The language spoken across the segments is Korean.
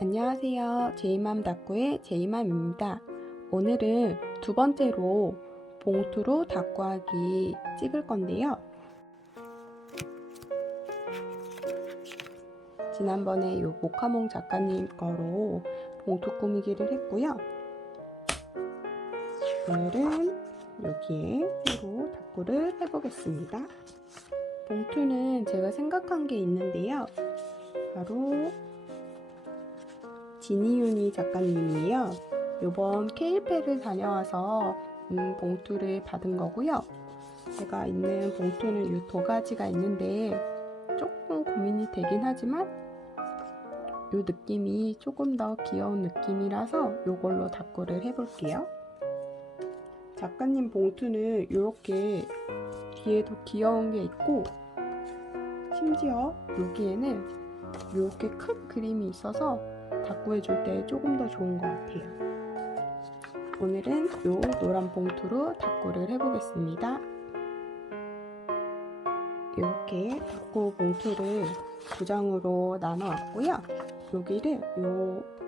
안녕하세요. 제이맘 다꾸의 제이맘입니다. 오늘은 두 번째로 봉투로 다꾸하기 찍을 건데요. 지난번에 요 모카몽 작가님 거로 봉투 꾸미기를 했고요. 오늘은 여기에 새로 다꾸를 해보겠습니다. 봉투는 제가 생각한 게 있는데요. 바로 진이윤이 작가님이에요. 요번 케일페를 다녀와서 음, 봉투를 받은 거고요. 제가 있는 봉투는 요두 가지가 있는데 조금 고민이 되긴 하지만 요 느낌이 조금 더 귀여운 느낌이라서 요걸로 다꾸를 해볼게요. 작가님 봉투는 이렇게 뒤에도 귀여운 게 있고 심지어 여기에는 이렇게 큰 그림이 있어서 다꾸해줄 때 조금 더 좋은 것 같아요. 오늘은 이 노란 봉투로 다꾸를 해보겠습니다. 이렇게 다꾸 봉투를 두 장으로 나눠왔고요. 여기를 이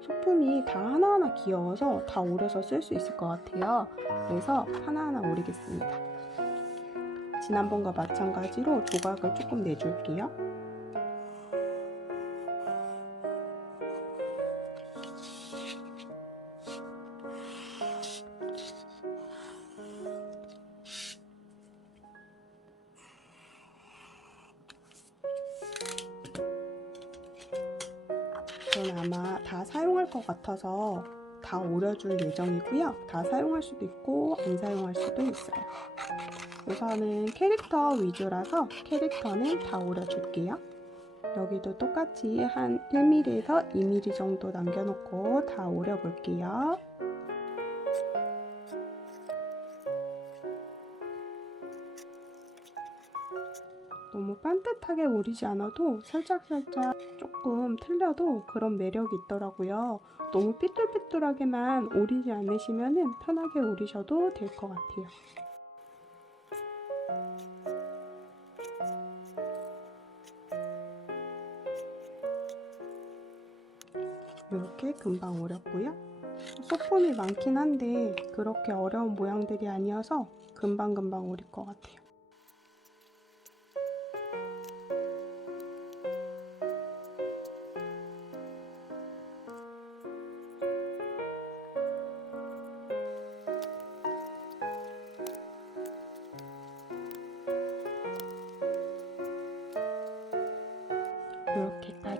소품이 다 하나하나 귀여워서 다 오려서 쓸 수 있을 것 같아요. 그래서 하나하나 오리겠습니다. 지난번과 마찬가지로 조각을 조금 내줄게요. 저는 아마 다 사용할 것 같아서 다 오려줄 예정이고요. 다 사용할 수도 있고 안 사용할 수도 있어요. 우선은 캐릭터 위주라서 캐릭터는 다 오려줄게요. 여기도 똑같이 한 1mm에서 2mm 정도 남겨놓고 다 오려볼게요. 반듯하게 오리지 않아도 살짝살짝 조금 틀려도 그런 매력이 있더라고요. 너무 삐뚤삐뚤하게만 오리지 않으시면 편하게 오리셔도 될 것 같아요. 이렇게 금방 오렸고요. 소품이 많긴 한데 그렇게 어려운 모양들이 아니어서 금방금방 오릴 것 같아요.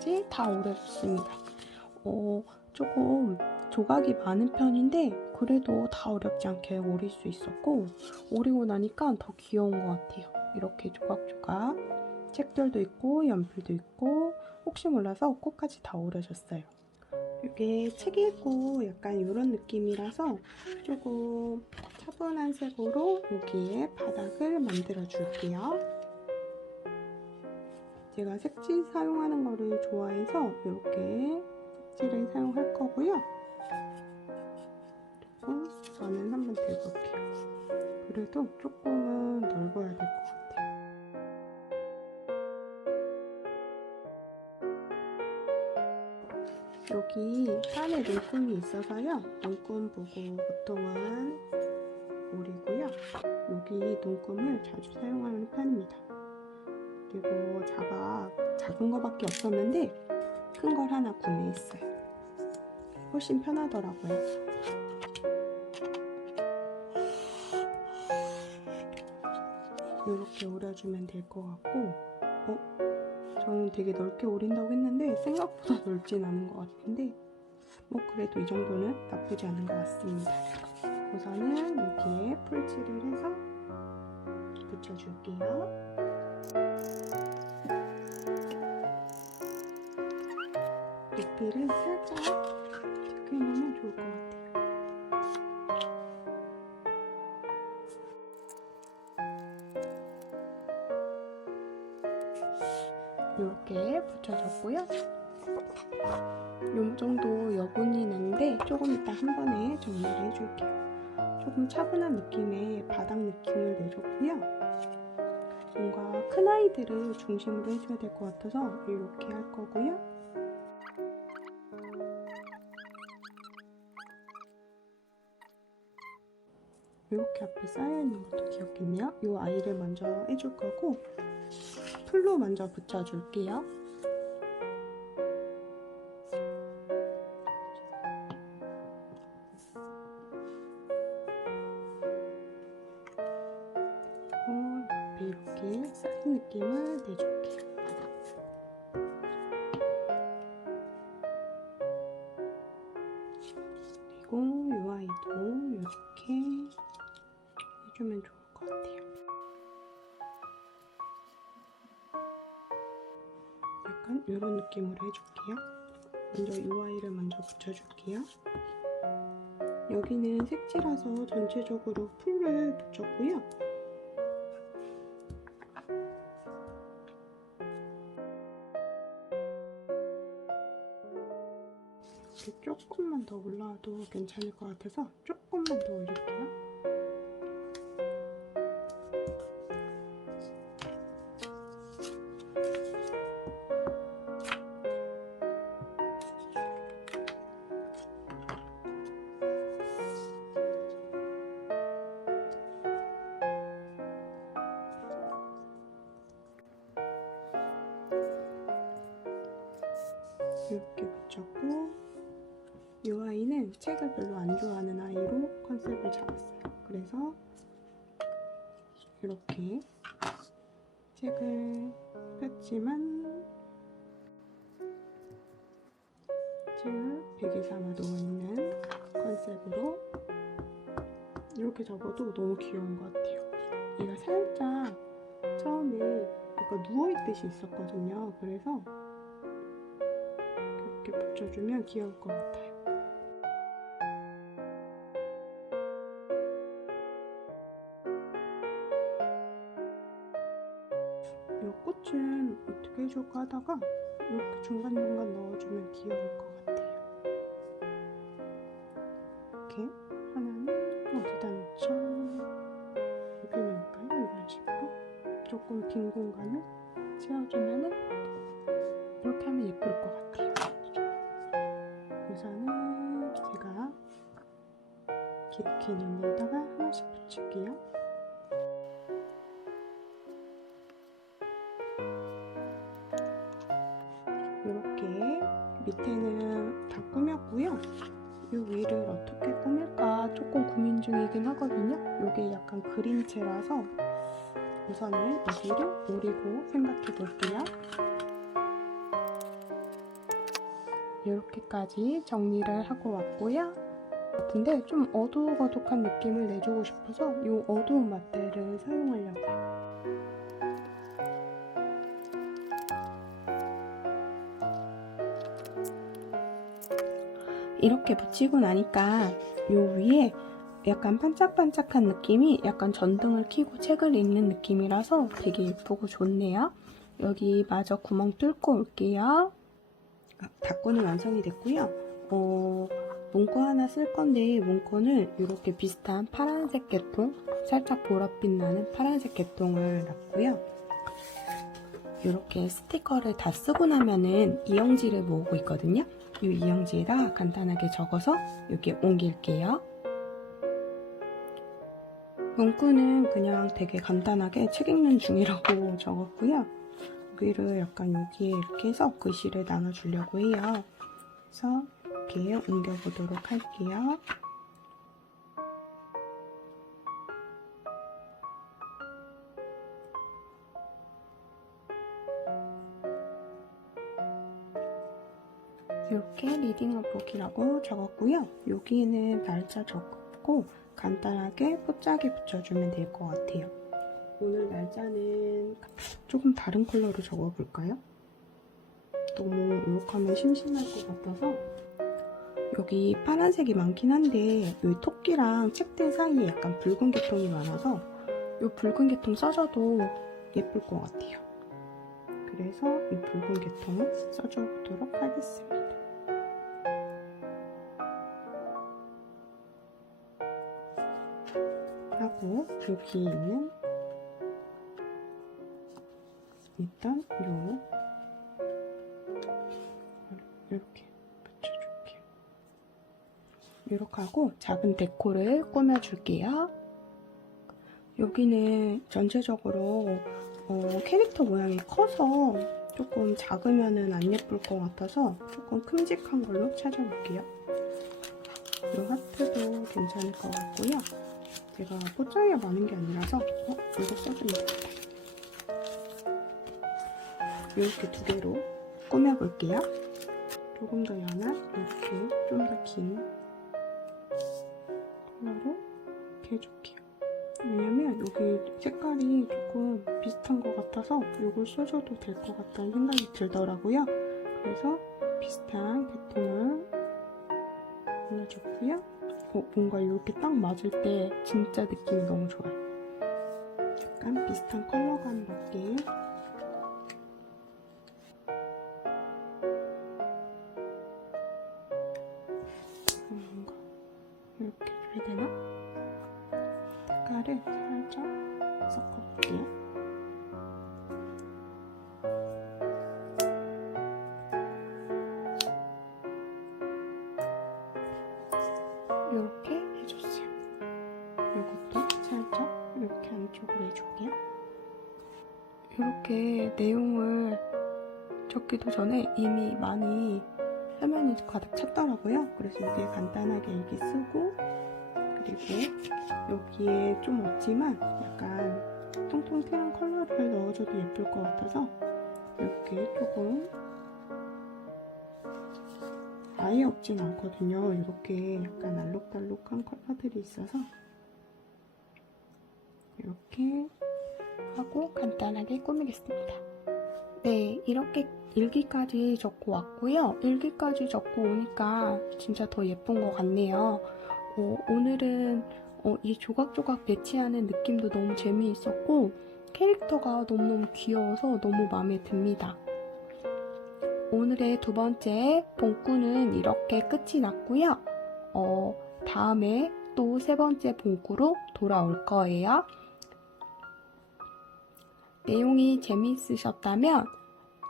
이렇게까지 다 오려졌습니다. 어, 조금 조각이 많은 편인데 그래도 다 어렵지 않게 오릴 수 있었고 오리고 나니까 더 귀여운 것 같아요. 이렇게 조각조각 책들도 있고 연필도 있고 혹시 몰라서 꽃까지 다 오려졌어요. 이게 책 읽고 약간 이런 느낌이라서 조금 차분한 색으로 여기에 바닥을 만들어 줄게요. 제가 색지 사용하는 거를 좋아해서 이렇게 색지를 사용할 거고요. 조금 저는 한번 대볼게요. 그래도 조금은 넓어야 될 것 같아요. 여기 산에 눈금이 있어서요. 눈금 보고 보통은 오리고요. 여기 눈금을 자주 사용하는 편입니다. 그리고 자가 작은 거밖에 없었는데 큰 걸 하나 구매했어요. 훨씬 편하더라고요. 이렇게 오려주면 될 것 같고, 어? 저는 되게 넓게 오린다고 했는데 생각보다 넓진 않은 것 같은데, 뭐 그래도 이 정도는 나쁘지 않은 것 같습니다. 우선은 여기에 풀칠을 해서 붙여줄게요. 높이를 살짝 체크해놓으면 좋을 것 같아요. 이렇게 붙여줬고요. 요 정도 여분이 나는데 조금 이따 한 번에 정리를 해줄게요. 조금 차분한 느낌의 바닥 느낌을 내줬고요. 뭔가 큰아이들을 중심으로 해줘야 될 것 같아서 이렇게 할 거고요. 이렇게 앞에 쌓여있는 것도 귀엽겠네요. 이 아이를 먼저 해줄 거고 풀로 먼저 붙여줄게요. 그리고 이 아이도 이렇게 해주면 좋을 것 같아요. 약간 이런 느낌으로 해줄게요. 먼저 이 아이를 먼저 붙여줄게요. 여기는 색지라서 전체적으로 풀을 붙였고요. 이렇게 조금만 더 올라와도 괜찮을 것 같아서 조금만 더 올릴게요. 이렇게 붙였고 이 아이는 책을 별로 안 좋아하는 아이로 컨셉을 잡았어요. 그래서 이렇게 책을 폈지만 책을 베개 삼아 놓는 컨셉으로 이렇게 접어도 너무 귀여운 것 같아요. 얘가 살짝 처음에 약간 누워있듯이 있었거든요. 그래서 이렇게 붙여주면 귀여울 것 같아요. 이 꽃은 어떻게 해줄까 하다가 이렇게 중간중간 넣어주면 귀여울 것 같아요. 이렇게 하나는 어디다 놓죠? 여기 놓을까요? 이런 식으로 조금 빈 공간을 채워주면은 이렇게 하면 예쁠 것 같아요. 우선은 제가 데다가 하나씩 붙일게요. 밑에는 다 꾸몄고요. 이 위를 어떻게 꾸밀까 조금 고민 중이긴 하거든요. 이게 약간 그림체라서 우선은 여기를 오리고 생각해 볼게요. 이렇게까지 정리를 하고 왔고요. 근데 좀 어두고둑한 느낌을 내주고 싶어서 이 어두운 맛대를 사용하려고요. 이렇게 붙이고 나니까 요 위에 약간 반짝반짝한 느낌이 약간 전등을 켜고 책을 읽는 느낌이라서 되게 예쁘고 좋네요. 여기 마저 구멍 뚫고 올게요. 아, 닫고는 완성이 됐고요. 어, 문구 하나 쓸 건데 문구는 이렇게 비슷한 파란색 개통, 살짝 보랏빛 나는 파란색 개통을 놨고요. 이렇게 스티커를 다 쓰고 나면은 이영지를 모으고 있거든요. 이 이영지에다 간단하게 적어서 여기 옮길게요. 문구는 그냥 되게 간단하게 책 읽는 중이라고 적었고요. 여기를 약간 여기에 이렇게 해서 글씨를 나눠주려고 해요. 그래서 이렇게 옮겨보도록 할게요. 이렇게 리딩어 북이라고 적었고요. 여기에는 날짜 적고 간단하게 포짝에 붙여주면 될 것 같아요. 오늘 날짜는 조금 다른 컬러로 적어볼까요? 너무 이렇게 하면 심심할 것 같아서 여기 파란색이 많긴 한데 이 토끼랑 책들 사이에 약간 붉은 계통이 많아서 이 붉은 계통 써줘도 예쁠 것 같아요. 그래서 이 붉은 계통을 써줘 보도록 하겠습니다. 하고 여기 있는 일단 요 이렇게 붙여줄게요. 이렇게 하고 작은 데코를 꾸며줄게요. 여기는 전체적으로 어, 캐릭터 모양이 커서 조금 작으면은 안 예쁠 것 같아서 조금 큼직한 걸로 찾아볼게요. 이 하트도 괜찮을 것 같고요. 제가 포장이 많은 게 아니라서 어, 이거 써주면 되겠다. 이렇게 두 개로 꾸며볼게요. 조금 더 연한 이렇게 좀 더 긴 컬러로 이렇게 해줄게요. 왜냐면 여기 색깔이 조금 비슷한 것 같아서 이걸 써줘도 될 것 같다는 생각이 들더라고요. 그래서 비슷한. 어, 뭔가 이렇게 딱 맞을 때 진짜 느낌이 너무 좋아요. 약간 비슷한 컬러감 맞게 내용을 적기도 전에 이미 많이 화면이 가득 찼더라고요. 그래서 여기에 간단하게 일기 쓰고 그리고 여기에 좀 없지만 약간 통통 튀는 컬러를 넣어줘도 예쁠 것 같아서 이렇게 조금 아예 없진 않거든요. 이렇게 약간 알록달록한 컬러들이 있어서 이렇게 하고 간단하게 꾸미겠습니다. 네, 이렇게 일기까지 적고 왔고요. 일기까지 적고 오니까 진짜 더 예쁜 것 같네요. 어, 오늘은 어, 이 조각조각 배치하는 느낌도 너무 재미있었고 캐릭터가 너무너무 귀여워서 너무 마음에 듭니다. 오늘의 두 번째 봉구는 이렇게 끝이 났고요. 어, 다음에 또 세 번째 봉구로 돌아올 거예요. 내용이 재미있으셨다면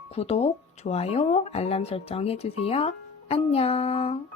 구독, 좋아요, 알람 설정 해주세요. 안녕!